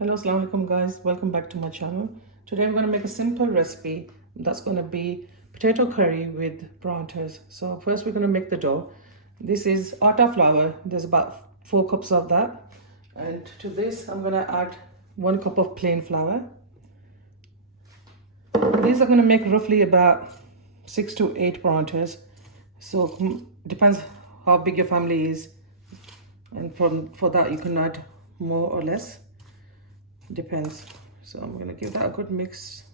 Hello, assalamu alaikum guys, welcome back to my channel. Today I'm going to make a simple recipe that's going to be potato curry with paranthas. So first we're going to make the dough. This is atta flour, there's about 4 cups of that, and to this I'm going to add 1 cup of plain flour. These are going to make roughly about 6 to 8 paranthas, so depends how big your family is, and for that you can add more or less. Depends. So I'm going to give that a good mix,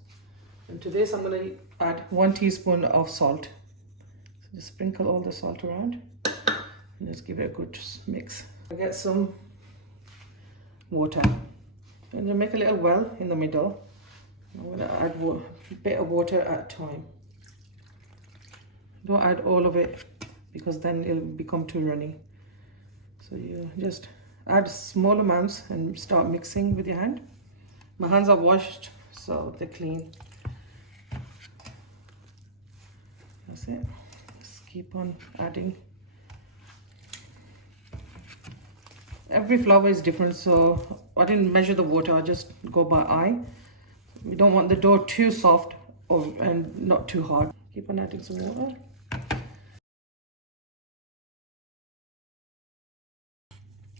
and to this I'm going to add 1 teaspoon of salt. So just sprinkle all the salt around and just give it a good mix. I get some water and then make a little well in the middle. I'm going to add a bit of water at a time. Don't add all of it because then it'll become too runny. So you just add small amounts and start mixing with your hand. My hands are washed, so they're clean. That's it. Just keep on adding. Every flour is different, so I didn't measure the water, I just go by eye. We don't want the dough too soft and not too hard. Keep on adding some water.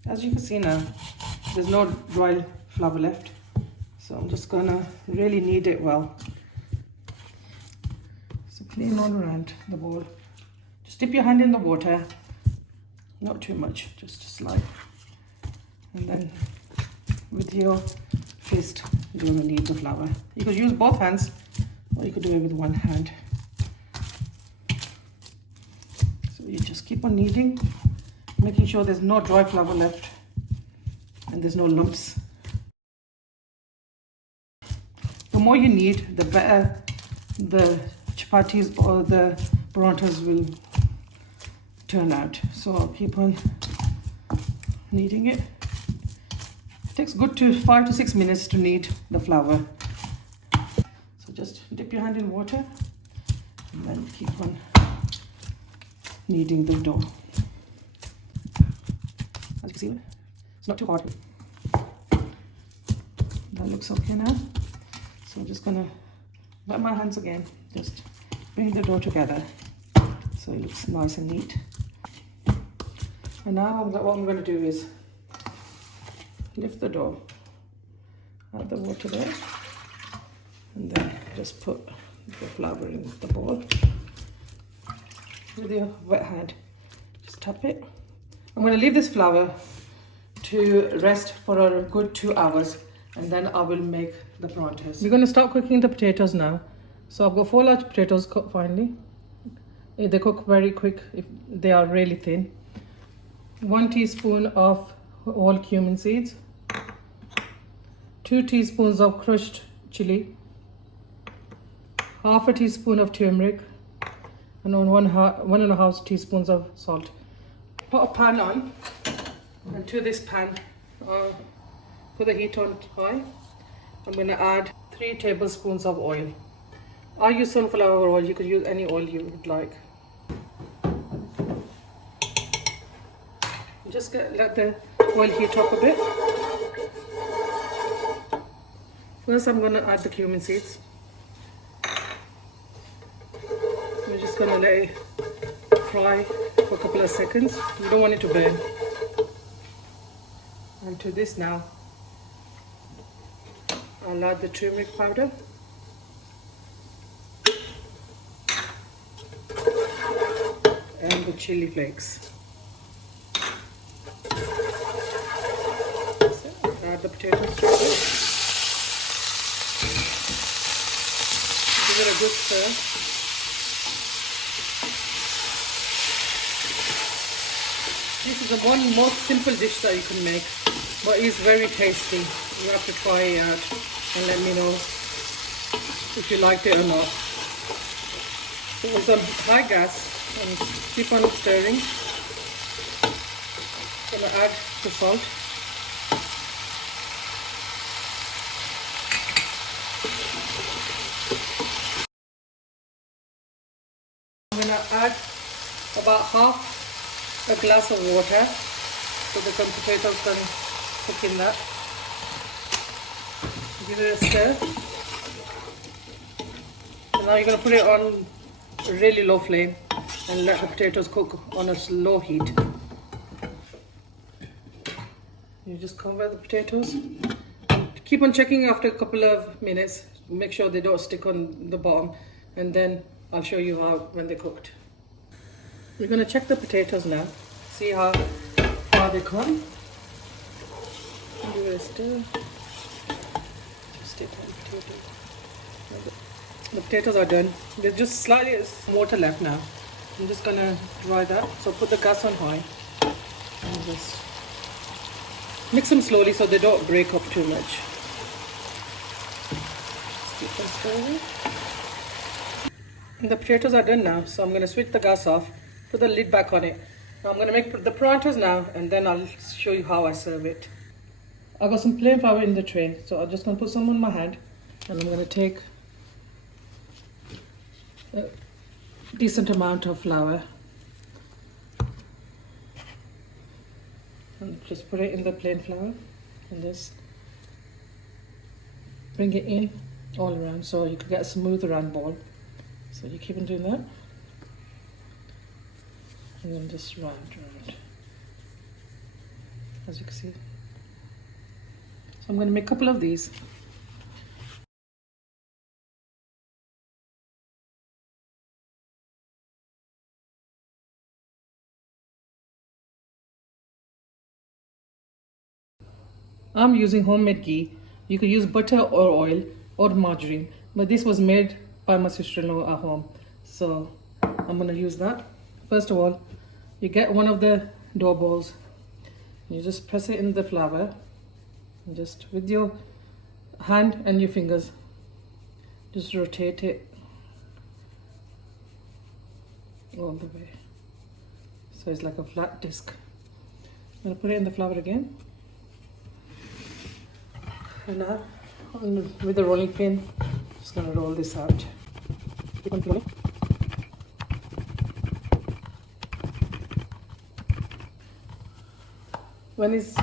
As you can see now, there's no dry flour left, so I'm just gonna really knead it well. So clean all around the bowl. Just dip your hand in the water, not too much, just a slide, and then with your fist you're gonna knead the flour. You could use both hands, or you could do it with one hand. So you just keep on kneading, making sure there's no dry flour left and there's no lumps. The more you knead, the better the chapatis or the paranthas will turn out. So I'll keep on kneading it. It takes good 5 to 6 minutes to knead the flour. So just dip your hand in water and then keep on kneading the dough. As you can see, it's not too hard. That looks okay now. So I'm just gonna wet my hands again, just bring the dough together so it looks nice and neat. And now what I'm gonna do is lift the dough, add the water there, and then just put the flour in the bowl. With your wet hand, just tap it. I'm going to leave this flour to rest for a good 2 hours, and then I will make the paranthas. We're going to start cooking the potatoes now. So I've got 4 large potatoes cooked finely. They cook very quick if they are really thin. 1 teaspoon of whole cumin seeds, 2 teaspoons of crushed chilli, half a teaspoon of turmeric, and 1.5 teaspoons of salt. Put a pan on, and to this pan, put the heat on high. I'm going to add 3 tablespoons of oil. I use sunflower oil, you could use any oil you would like. Just let the oil heat up a bit. First I'm going to add the cumin seeds. We're just going to let it fry for a couple of seconds. You don't want it to burn. And to this now, I'll add the turmeric powder. And the chili flakes. So add the potatoes to it. Give it a good stir. This is the one most simple dish that you can make, but it's very tasty. You have to try it out and let me know if you liked it or not. So it's on high gas and keep on stirring. I'm going to add the salt. I'm going to add about half a glass of water so the potatoes can cook in that. Give it a stir. And now you're going to put it on a really low flame and let the potatoes cook on a low heat. You just cover the potatoes. Keep on checking after a couple of minutes. Make sure they don't stick on the bottom, and then I'll show you how when they're cooked. We're going to check the potatoes now. See how far they come. Give it a stir. Just take one potato. The potatoes are done. There's just slightly water left now. I'm just going to dry that. So put the gas on high and just mix them slowly so they don't break up too much. The potatoes are done now, so I'm going to switch the gas off, put the lid back on it. Now I'm going to make the paranthas now, and then I'll show you how I serve it. I've got some plain flour in the tray, so I'm just going to put some on my hand, and I'm going to take a decent amount of flour and just put it in the plain flour and just bring it in all around so you can get a smooth round ball. So you keep on doing that and then just round, as you can see. So I'm going to make a couple of these. I'm using homemade ghee. You could use butter or oil or margarine, but this was made by my sister-in-law at home, so I'm going to use that. First of all, you get one of the dough balls, you just press it in the flour, and just with your hand and your fingers just rotate it all the way so it's like a flat disc. I'm going to put it in the flour again. And now, with the rolling pin, just going to roll this out. Keep on rolling. When it's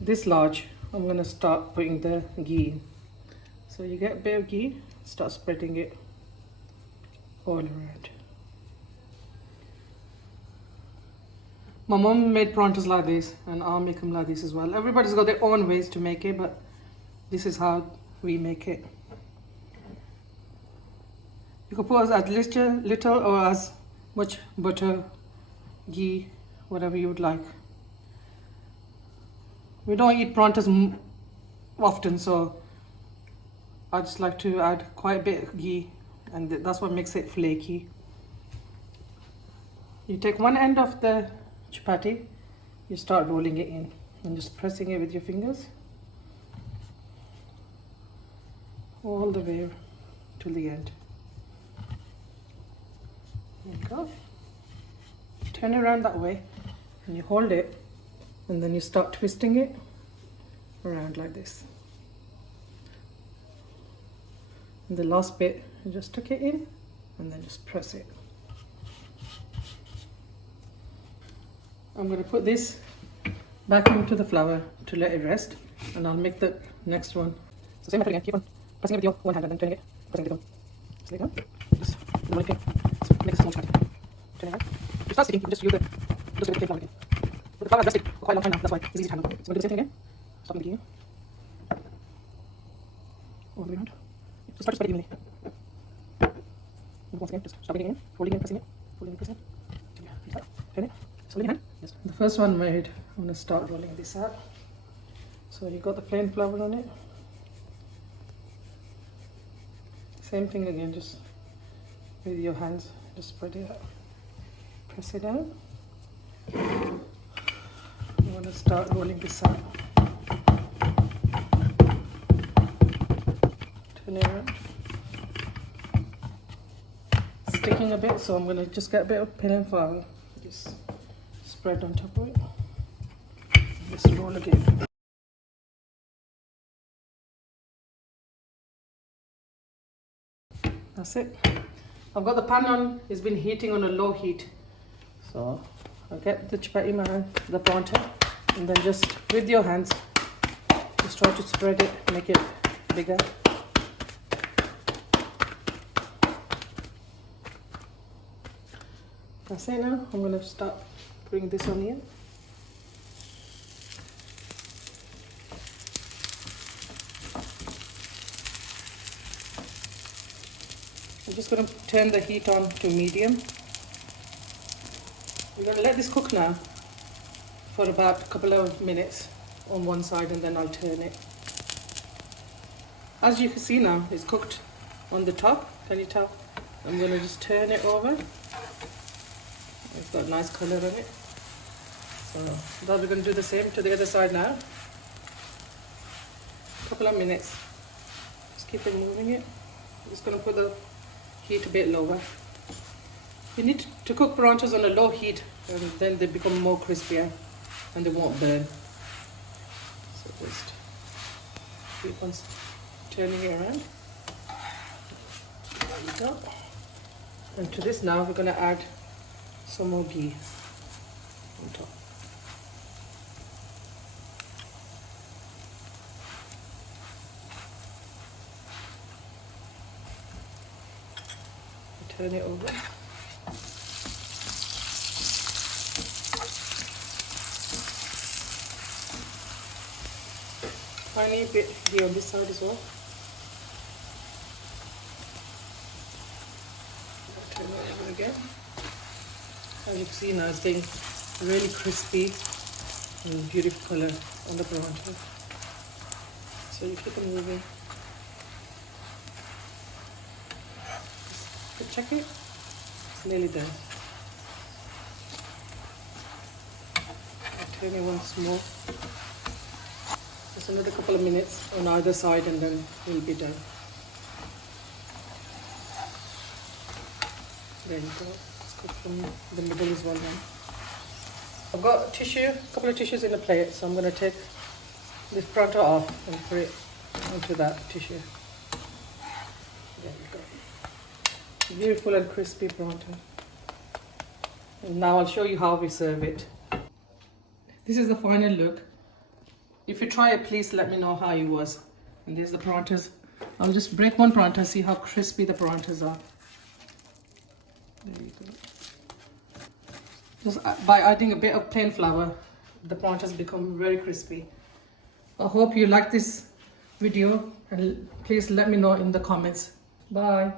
this large, I'm going to start putting the ghee in. So you get a bit of ghee, start spreading it all around. My mom made paranthas like this, and I'll make them like this as well. Everybody's got their own ways to make it, but this is how we make it. You can put as little or as much butter, ghee, whatever you would like. We don't eat paranthas often, so I just like to add quite a bit of ghee, and that's what makes it flaky. You take one end of the chapatti, you start rolling it in and just pressing it with your fingers all the way to the end. There you go. Turn it around that way and you hold it, and then you start twisting it around like this. And the last bit, you just tuck it in and then just press it. I'm going to put this back into the flour to let it rest, and I'll make the next one. So same method again, keep on pressing it with your one hand and then turning it, pressing it down. Just like that. Just roll it in. So make a small chapatti. Turn it around. If it starts sticking, you can just use the plain flour again. But the flour has rested for quite a long time now, that's why it's easy to handle. So we'll do the same thing again. Stopping the ghee. All the way around. So start to spread it evenly. And once again, just stopping it again, folding it, pressing it, folding it, pressing it. Turn it. So hand. Yes. The first one made, I'm going to start rolling this out. So you got the plain flour on it. Same thing again, just with your hands, just spread it out. Press it down. I'm going to start rolling this out. Turn it around. Sticking a bit, so I'm going to just get a bit of plain flour. Just spread on top of it. Just roll again. That's it. I've got the pan on, it's been heating on a low heat. So I'll get the chapatti man, the parantha, and then just with your hands, just try to spread it, make it bigger. That's it now. I'm going to start putting this onion. I'm just going to turn the heat on to medium. I'm going to let this cook now for about a couple of minutes on one side, and then I'll turn it. As you can see now, it's cooked on the top. Can you tell? I'm going to just turn it over. It's got a nice color on it. So now we're going to do the same to the other side now. A couple of minutes. Just keep on moving it. I'm just going to put the heat a bit lower. You need to cook paranthas on a low heat, and then they become more crispier and they won't burn. So just keep on turning it around. There we go. And to this now we're going to add some more ghee on top. Turn it over. Tiny bit here on this side as well. Turn it over again. As you can see now, it's getting really crispy and beautiful color on the parantha. So you keep on moving. Just check it. It's nearly done. I'll turn it once more. Just another couple of minutes on either side, and then we'll be done. There you go. Cook from the middle as well now. I've got a tissue, a couple of tissues in a plate, so I'm going to take this parantha off and put it onto that tissue. There we go. Beautiful and crispy parantha. And now I'll show you how we serve it. This is the final look. If you try it, please let me know how it was. And there's the paranthas. I'll just break one parantha, see how crispy the paranthas are. There you go. Just by adding a bit of plain flour, the paranthas become very crispy. I hope you like this video, and please let me know in the comments. Bye.